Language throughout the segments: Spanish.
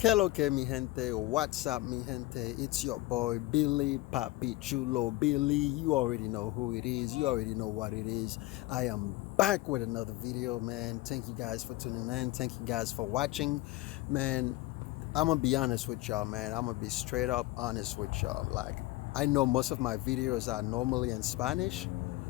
Hello, que mi gente. What's up, mi gente? It's your boy Billy Papi Chulo. Billy, you already know who it is. You already know what it is. I am back with another video, man. Thank you guys for tuning in. Thank you guys for watching, man. I'm gonna be honest with y'all, man. I'm gonna be straight up honest with y'all. Like, I know most of my videos are normally in Spanish,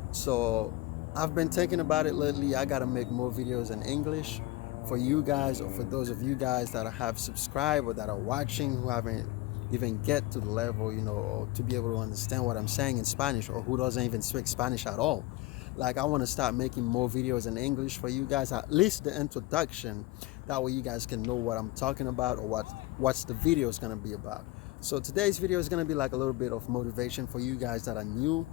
so I've been thinking about it lately. I gotta make more videos in English for you guys, or for those of you guys that have subscribed or that are watching who haven't even get to the level, or to be able to understand what I'm saying in Spanish, or who doesn't even speak Spanish at all. Like, I want to start making more videos in English for you guys, at least the introduction. That way you guys can know what I'm talking about, or what's the video is going to be about. So today's video is going to be like a little bit of motivation for you guys that are new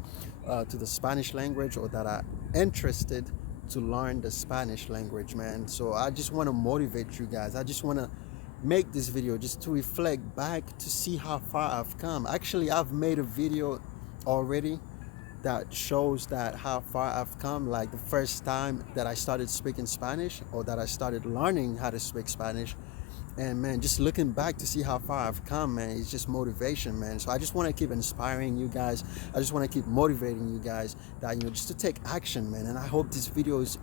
to the Spanish language, or that are interested to learn the Spanish language, man. So I just want to motivate you guys. I just want to make this video just to reflect back to see how far I've come. Actually, I've made a video already that shows that how far I've come. Like, the first time that I started speaking Spanish, or that I started learning how to speak Spanish. And man, just looking back to see how far I've come, man, it's just motivation, man. So I just want to keep inspiring you guys. I just want to keep motivating you guys that, just to take action, man. And I hope this video is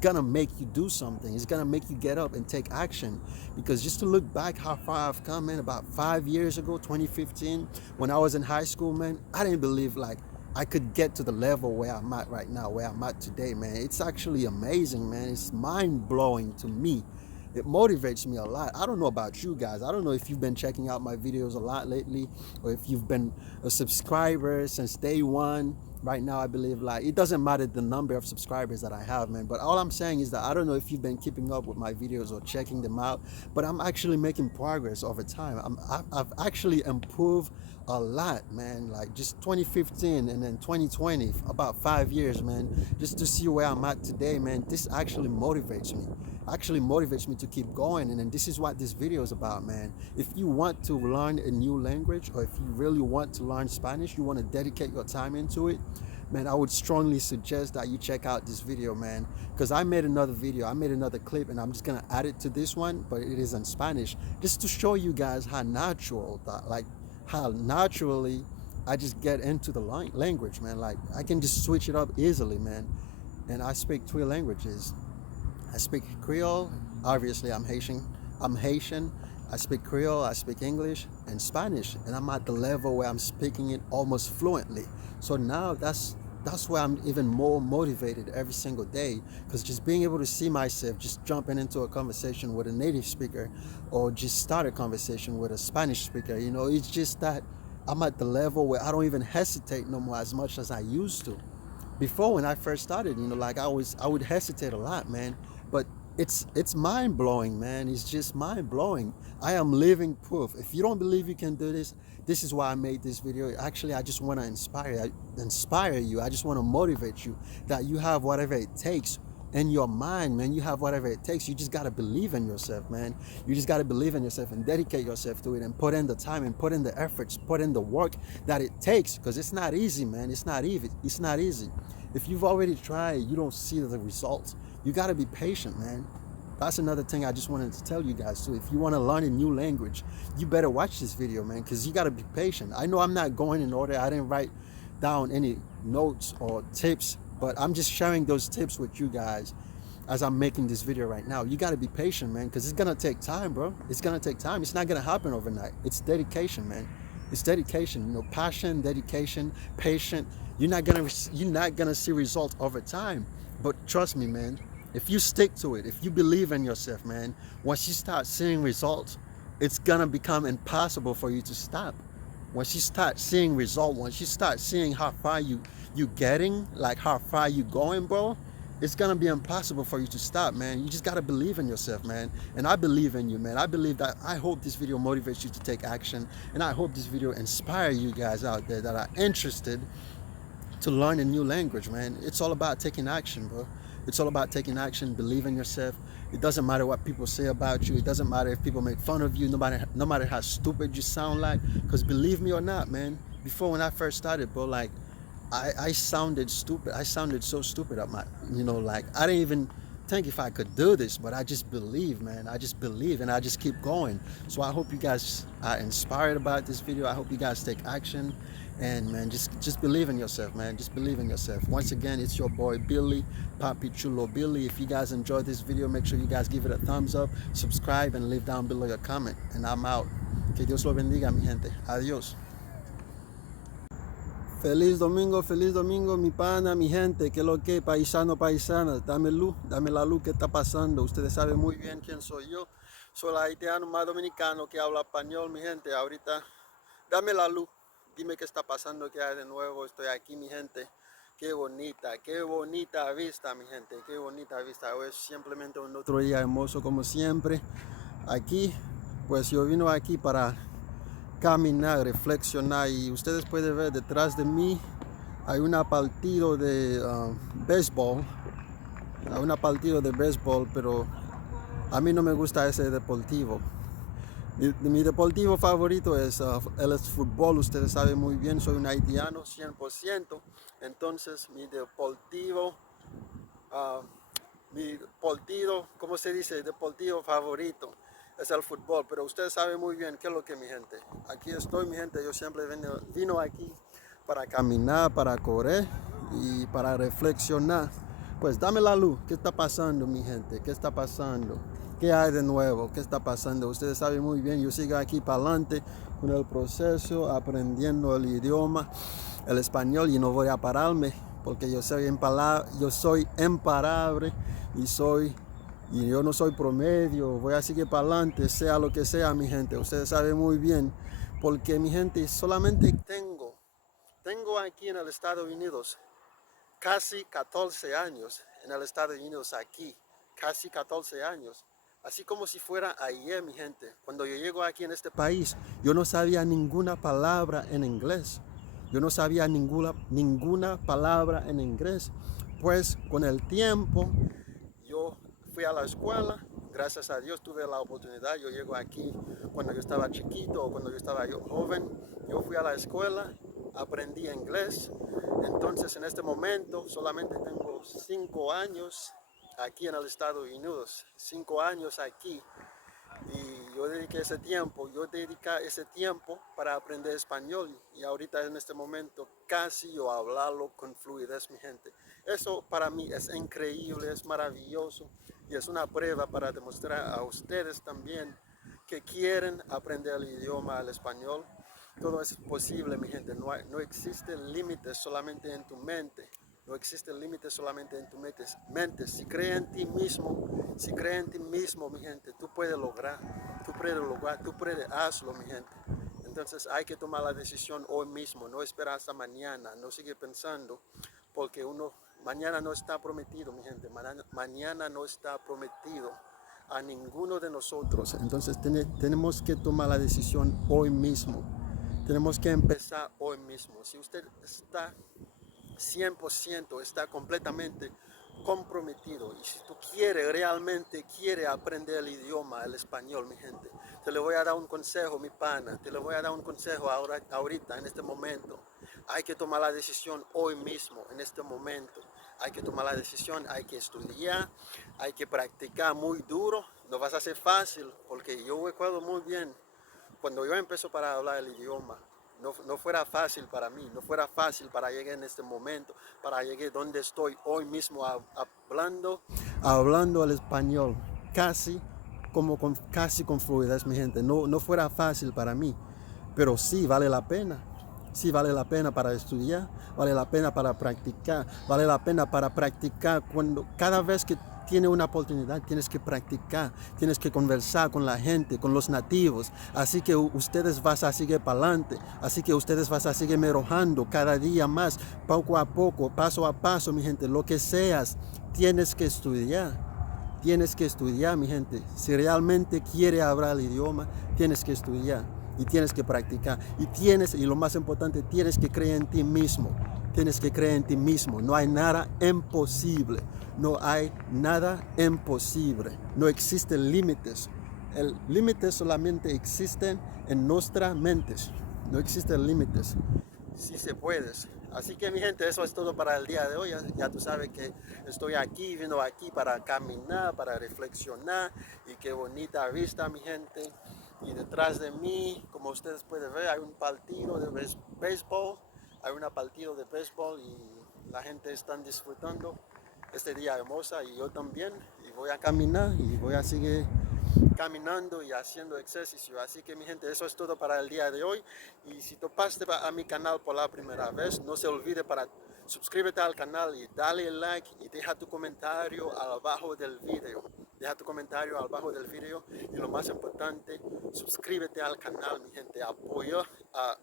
gonna make you do something. It's gonna make you get up and take action. Because just to look back how far I've come, man, about 5 years ago, 2015, when I was in high school, man, I didn't believe like I could get to the level where I'm at right now, where I'm at today, man. It's actually amazing, man. It's mind-blowing to me. It motivates me a lot. I don't know about you guys. I don't know if you've been checking out my videos a lot lately, or if you've been a subscriber since day one. Right now, I believe, like, it doesn't matter the number of subscribers that I have, man. But all I'm saying is that I don't know if you've been keeping up with my videos or checking them out, but I'm actually making progress over time. I've actually improved a lot, man. Like, just 2015 and then 2020, about 5 years, man. Just to see where I'm at today, man. This actually motivates me. Actually motivates me to keep going. And then this is what this video is about, man. If you want to learn a new language, or if you really want to learn Spanish, you want to dedicate your time into it, man, I would strongly suggest that you check out this video, man. Because I made another video, I made another clip, and I'm just gonna add it to this one, but it is in Spanish, just to show you guys how natural that, like, how naturally I just get into the language, man. Like, I can just switch it up easily, man. And I speak three languages. I speak Creole. Obviously, I'm Haitian. I speak Creole, I speak English and Spanish, and I'm at the level where I'm speaking it almost fluently. So now that's why I'm even more motivated every single day, because just being able to see myself just jumping into a conversation with a native speaker, or just start a conversation with a Spanish speaker, it's just that I'm at the level where I don't even hesitate no more as much as I used to. Before, when I first started, like, I would hesitate a lot, man. But it's mind blowing, man. It's just mind blowing. I am living proof. If you don't believe you can do this, this is why I made this video. Actually, I just want to inspire you. I just want to motivate you that you have whatever it takes in your mind, man. You have whatever it takes. You just got to believe in yourself, man. You just got to believe in yourself and dedicate yourself to it, and put in the time and put in the efforts, put in the work that it takes, because it's not easy, man. It's not easy. It's not easy. If you've already tried, you don't see the results. You got to be patient, man. That's another thing I just wanted to tell you guys too. If you want to learn a new language, you better watch this video, man, because you got to be patient. I know I'm not going in order. I didn't write down any notes or tips, but I'm just sharing those tips with you guys as I'm making this video right now. You got to be patient, man, because it's going to take time, bro. It's going to take time. It's not going to happen overnight. It's dedication, man. It's dedication, passion, dedication, patient. You're not gonna see results over time. But trust me, man, if you stick to it, if you believe in yourself, man, once you start seeing results, it's gonna become impossible for you to stop. Once you start seeing results, once you start seeing how far you getting, like how far you going, bro, it's gonna be impossible for you to stop, man. You just gotta believe in yourself, man. And I believe in you, man. I hope this video motivates you to take action, and I hope this video inspire you guys out there that are interested to learn a new language, man. It's all about taking action, bro. It's all about taking action, believe in yourself. It doesn't matter what people say about you. It doesn't matter if people make fun of you, no matter how stupid you sound like. Because believe me or not, man, before, when I first started, bro, like, I sounded stupid. I sounded so stupid at my, like, I didn't even think if I could do this, but I just believe, man. I just believe, and I just keep going. So I hope you guys are inspired about this video. I hope you guys take action, and man, just believe in yourself, man. Just believe in yourself. Once again, it's your boy Billy, Papi Chulo Billy. If you guys enjoyed this video, make sure you guys give it a thumbs up, subscribe, and leave down below your comment. And I'm out. Que Dios lo bendiga, mi gente. Adiós. Feliz domingo, mi pana, mi gente, que lo que, paisano, paisana, dame la luz que está pasando. Ustedes saben muy bien quién soy yo. Soy el haitiano más dominicano que habla español, mi gente. Ahorita, dame la luz, dime qué está pasando, qué hay de nuevo. Estoy aquí, mi gente. Qué bonita vista, mi gente, qué bonita vista. Hoy es simplemente un otro día hermoso, como siempre. Aquí, pues yo vino aquí para caminar, reflexionar, y ustedes pueden ver detrás de mí hay una partido de béisbol, pero a mí no me gusta ese deportivo. Mi deportivo favorito es el fútbol. Ustedes saben muy bien, soy un haitiano 100%, entonces mi deportivo, ¿cómo se dice? Deportivo favorito es el fútbol, pero ustedes saben muy bien qué es lo que, mi gente. Aquí estoy, mi gente. Yo siempre vino aquí para caminar, para correr y para reflexionar. Pues dame la luz. ¿Qué está pasando, mi gente? ¿Qué está pasando? ¿Qué hay de nuevo? ¿Qué está pasando? Ustedes saben muy bien. Yo sigo aquí para adelante con el proceso, aprendiendo el idioma, el español, y no voy a pararme porque yo soy imparable y yo no soy promedio. Voy a seguir para adelante, sea lo que sea, mi gente. Ustedes saben muy bien, porque, mi gente, solamente tengo aquí en el Estados Unidos casi 14 años en el Estados Unidos, aquí, casi 14 años. Así como si fuera ayer, mi gente. Cuando yo llego aquí en este país, yo no sabía ninguna palabra en inglés. Yo no sabía ninguna palabra en inglés. Pues con el tiempo, yo fui a la escuela. Gracias a Dios tuve la oportunidad. Yo llego aquí cuando yo estaba chiquito o cuando yo estaba joven. Yo fui a la escuela, aprendí inglés. Entonces, en este momento solamente tengo 5 años aquí en el Estados Unidos. 5 años aquí. Y yo dediqué ese tiempo para aprender español, y ahorita en este momento casi yo hablarlo con fluidez, mi gente. Eso para mí es increíble, es maravilloso, y es una prueba para demostrar a ustedes también que quieren aprender el idioma, el español. Todo es posible, mi gente. No existen límites solamente en tu mente. No existe límite solamente en tu mente. Si crees en ti mismo, mi gente, tú puedes lograr, tú puedes hacerlo, mi gente. Entonces hay que tomar la decisión hoy mismo, no esperar hasta mañana, no sigue pensando, porque mañana no está prometido, mi gente. Mañana no está prometido a ninguno de nosotros. Entonces tenemos que tomar la decisión hoy mismo. Tenemos que empezar hoy mismo. Si usted está 100%, está completamente comprometido, y si tú realmente quieres aprender el idioma, el español, mi gente, te le voy a dar un consejo, mi pana. Te le voy a dar un consejo ahorita, en este momento. Hay que tomar la decisión hoy mismo, en este momento. Hay que tomar la decisión, hay que estudiar, hay que practicar muy duro. No va a ser fácil, porque yo recuerdo muy bien cuando yo empecé para hablar el idioma. No fuera fácil para mí, no fuera fácil para llegar en este momento, para llegar donde estoy hoy mismo, hablando el español, casi con fluidez, mi gente. No fuera fácil para mí, pero sí vale la pena. Sí vale la pena para estudiar, vale la pena para practicar, vale la pena para practicar cada vez que tienes una oportunidad. Tienes que practicar, tienes que conversar con la gente, con los nativos. Así que ustedes van a seguir para adelante, así que ustedes van a seguir mejorando cada día más, poco a poco, paso a paso, mi gente. Lo que seas, tienes que estudiar, mi gente. Si realmente quieres hablar el idioma, tienes que estudiar y tienes que practicar, y lo más importante, tienes que creer en ti mismo. Tienes que creer en ti mismo. No hay nada imposible. No hay nada imposible. No existen límites. El límite solamente existen en nuestras mentes. No existen límites. Sí se puede. Así que mi gente, eso es todo para el día de hoy. Ya tú sabes que estoy aquí, vino aquí para caminar, para reflexionar y qué bonita vista mi gente. Y detrás de mí, como ustedes pueden ver, hay un partido de béisbol, hay un partido de béisbol y la gente está disfrutando este día hermosa y yo también. Y voy a caminar y voy a seguir caminando y haciendo ejercicio. Así que mi gente, eso es todo para el día de hoy. Y si topaste a mi canal por la primera vez, no se olvide para suscríbete al canal y dale like y deja tu comentario abajo del video. Deja tu comentario abajo del video y lo más importante, suscríbete al canal, mi gente,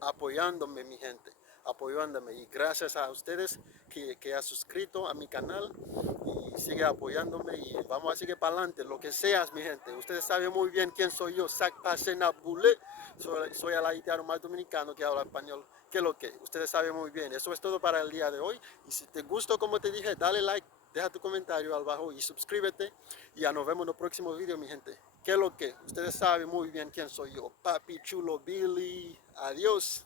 apoyándome, mi gente, apoyándome. Y gracias a ustedes que ha suscrito a mi canal y sigue apoyándome y vamos a seguir para adelante, lo que seas, mi gente. Ustedes saben muy bien quién soy yo, Sac Pacena Bule. Soy el haitiano más dominicano que habla español. Que lo que ustedes saben muy bien. Eso es todo para el día de hoy. Y si te gustó, como te dije, dale like, deja tu comentario abajo y suscríbete. Y ya nos vemos en el próximo video, mi gente. Que lo que ustedes saben muy bien quién soy yo, Papi Chulo Billy. Adiós.